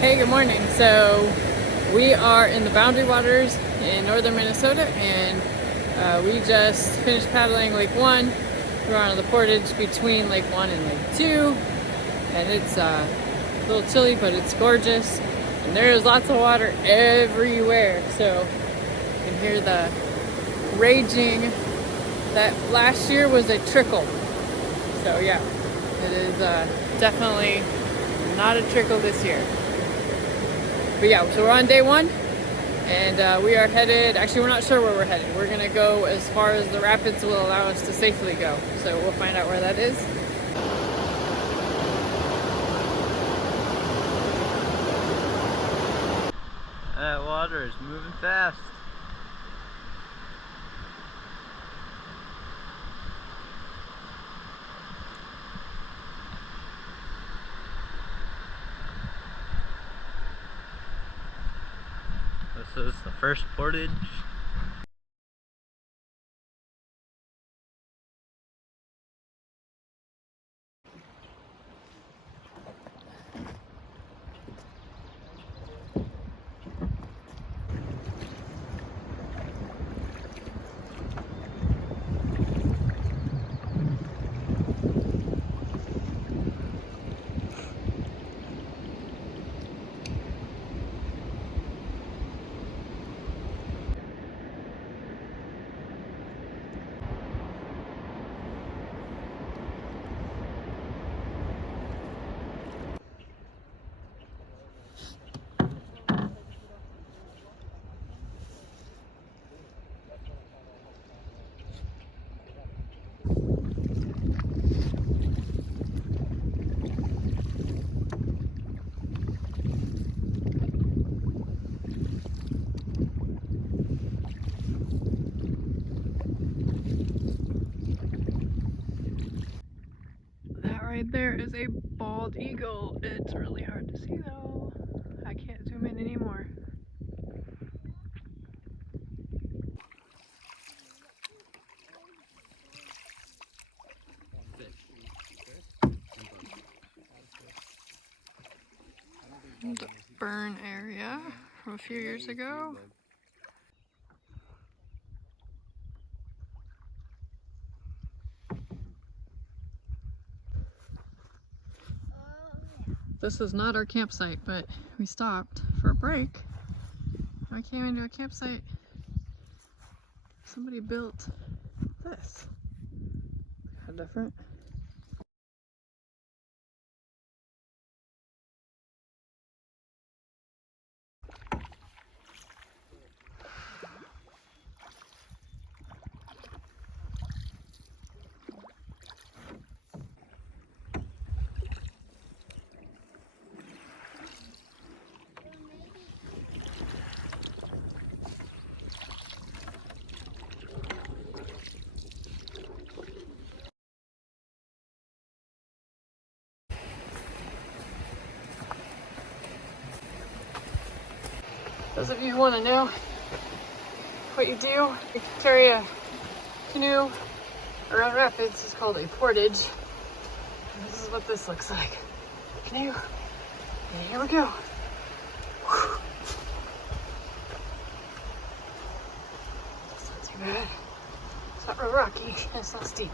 Hey, good morning. So we are in the Boundary Waters in northern Minnesota, and we just finished paddling Lake 1. We're on the portage between Lake 1 and Lake 2, and it's a little chilly, but it's gorgeous. And there's lots of water everywhere, so you can hear the raging. That last year was a trickle. So yeah, it is definitely not a trickle this year. But yeah, so we're on day 1, and we are headed, actually we're not sure where we're headed. We're gonna go as far as the rapids will allow us to safely go. So we'll find out where that is. That water is moving fast. This is the first portage. That right there is a bald eagle. It's really hard to see though. I can't zoom in anymore. The burn area from a few years ago. This is not our campsite, but we stopped for a break. I came into a campsite. Somebody built this. How different. Those of you who want to know what you do, you carry a canoe around rapids. It's called a portage. And this is what this looks like. Canoe. And here we go. Whew. It's not too bad. It's not real rocky. It's not steep.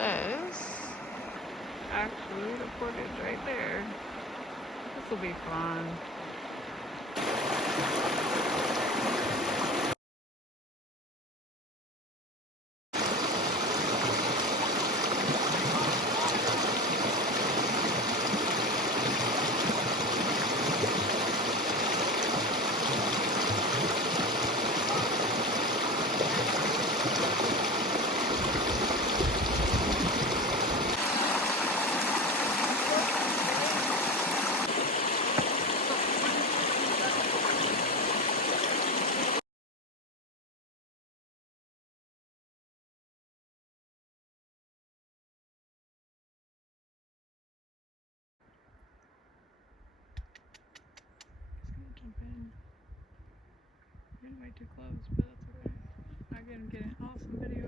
this. Actually, the portage right there. This will be fun. Jump in. Been way too close, but that's okay. I can get an awesome video.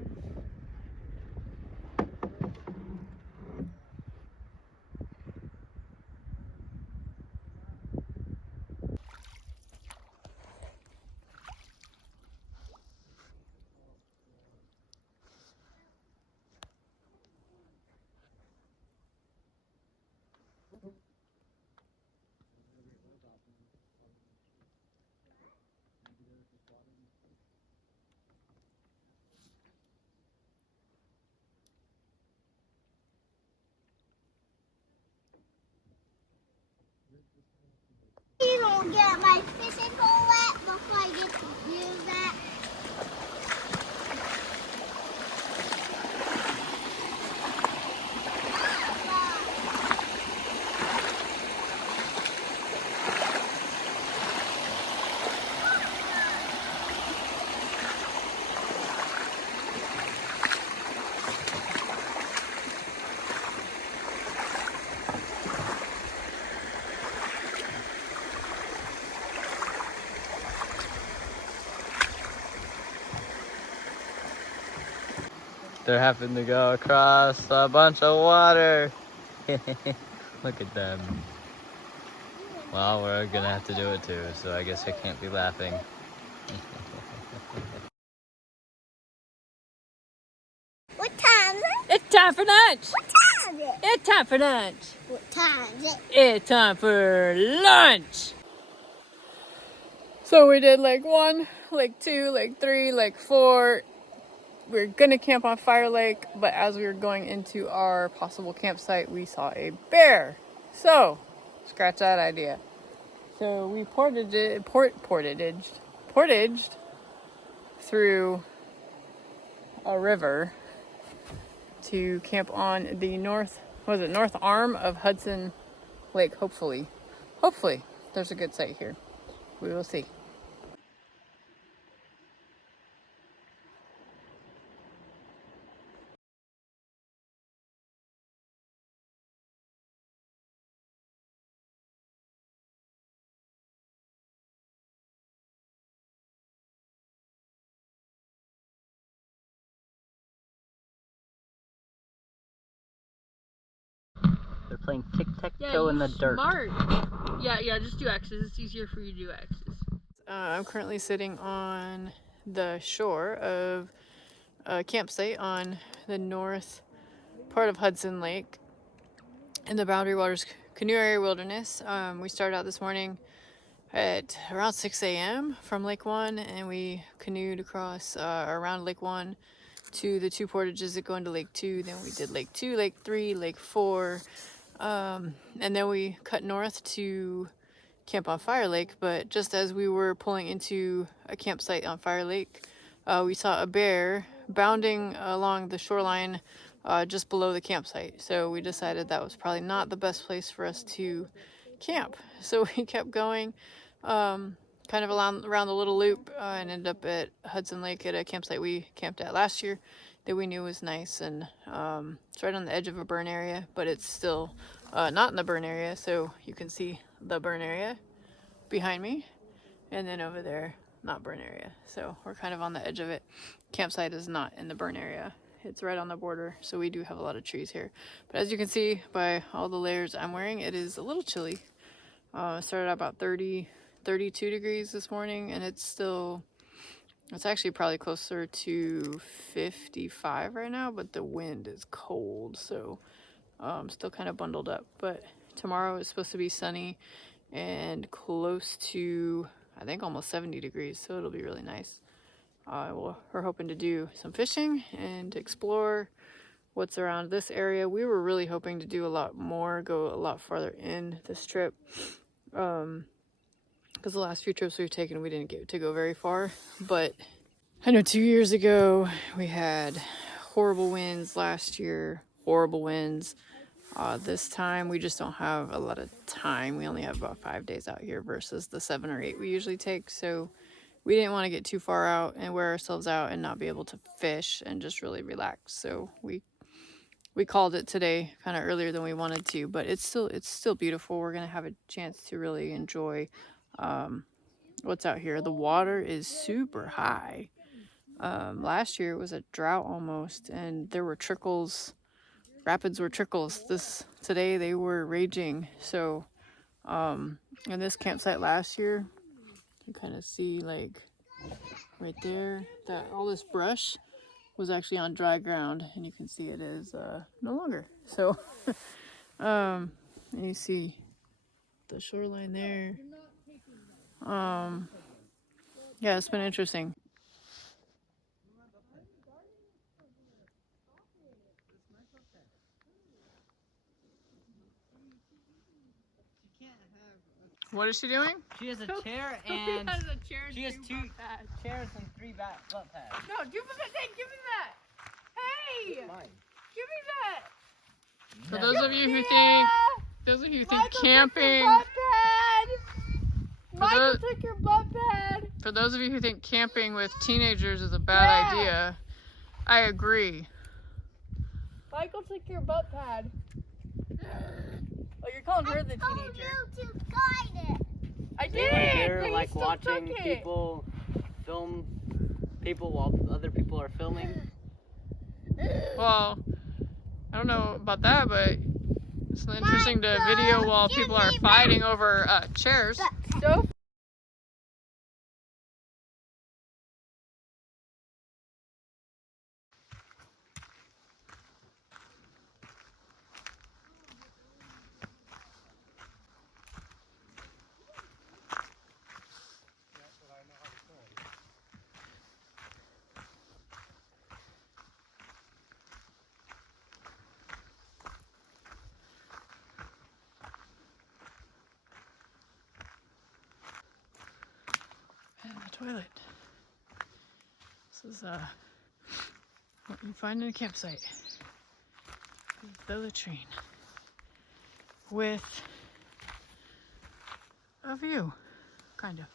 You don't get my fishing pole wet before I get to use that. They're having to go across a bunch of water. Look at them. Well, we're gonna have to do it too, so I guess I can't be laughing. What time is it? It's time for lunch! What time is it? It's time for lunch! What time is it? It's time for lunch! So we did leg 1, leg 2, leg 3, leg 4. We're gonna camp on Fire Lake, but as we were going into our possible campsite, we saw a bear. So, scratch that idea. So we portaged through a river to camp on the north arm of Hudson Lake, hopefully. Hopefully, there's a good site here. We will see. They're playing tic-tac-toe in the dirt. Smart. Yeah, just do X's. It's easier for you to do X's. I'm currently sitting on the shore of a campsite on the north part of Hudson Lake in the Boundary Waters Canoe Area Wilderness. We started out this morning at around 6 a.m. from Lake 1, and we canoed across around Lake 1 to the 2 portages that go into Lake 2. Then we did Lake 2, Lake 3, Lake 4, and then we cut north to camp on Fire Lake. But just as we were pulling into a campsite on Fire Lake, we saw a bear bounding along the shoreline just below the campsite. So we decided that was probably not the best place for us to camp. So we kept going kind of around the little loop and ended up at Hudson Lake at a campsite we camped at last year that we knew was nice. And it's right on the edge of a burn area, but it's still not in the burn area. So you can see the burn area behind me, and then over there, not burn area. So we're kind of on the edge of it. Campsite is not in the burn area. It's right on the border, so we do have a lot of trees here. But as you can see by all the layers I'm wearing, it is a little chilly. It started out about 32 degrees this morning, and it's still It's actually probably closer to 55 right now, but the wind is cold, so still kind of bundled up. But tomorrow is supposed to be sunny and close to, I think, almost 70 degrees, so it'll be really nice. We're hoping to do some fishing and explore what's around this area. We were really hoping to do a lot more, go a lot farther in this trip, because the last few trips we've taken, we didn't get to go very far. But I know 2 years ago we had horrible winds. Last year, horrible winds. This time we just don't have a lot of time. We only have about 5 days out here versus the 7 or 8 we usually take. So we didn't want to get too far out and wear ourselves out and not be able to fish and just really relax. So we called it today kind of earlier than we wanted to, but it's still beautiful. We're gonna have a chance to really enjoy what's out here. The water is super high. Last year it was a drought almost, and there were trickles. Rapids were trickles. Today they were raging. So in this campsite last year, you kind of see like right there that all this brush was actually on dry ground, and you can see it is no longer. So and you see the shoreline there. Yeah, it's been interesting. What is she doing? She has a chair and has a chair and she has 2 butt pads. chairs and 3 butt pads. No, give me that thing. Give me that. Hey, Mine. give me that. For No. those of you who think Michael camping, Michael took your butt pad. for those of you who think camping with teenagers is a bad idea, I agree. Michael took your butt pad. Oh, you're calling her the I told teenager. you to guide it. I Right did. here, but you like still watching took it. people film people while other people are filming. Well, I don't know about that, but it's interesting to video while people are fighting over chairs. Don't. And the toilet. This is what you find in a campsite. The latrine with a view, kind of.